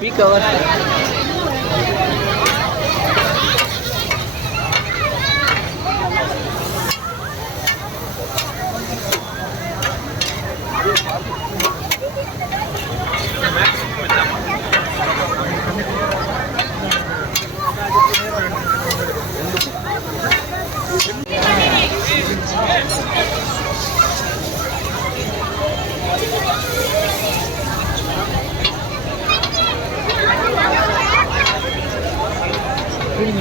Peak hour. அவர்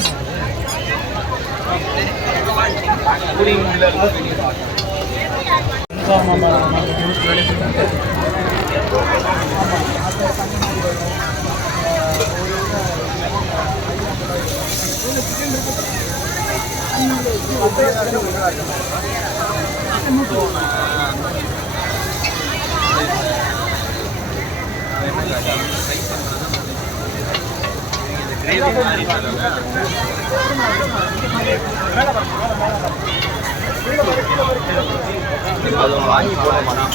அது வாங்கி போடணும்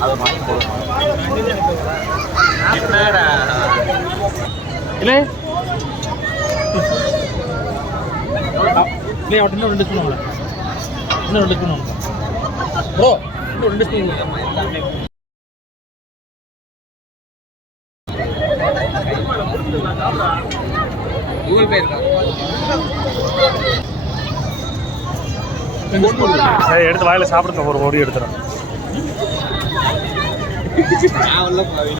அதை வாங்கி போடணும் இல்லை அவட்ட இன்னும் ரெண்டு ஸ்பூன் இன்னும் ரெண்டு ஸ்பூன் ப்ரோ இன்னும் ரெண்டு ஸ்பூன் கூகுள் பே இருக்கா? சரி எடுத்து வாயில சாப்பிடுங்க ஒரு ஓடி எடுத்துறேன்.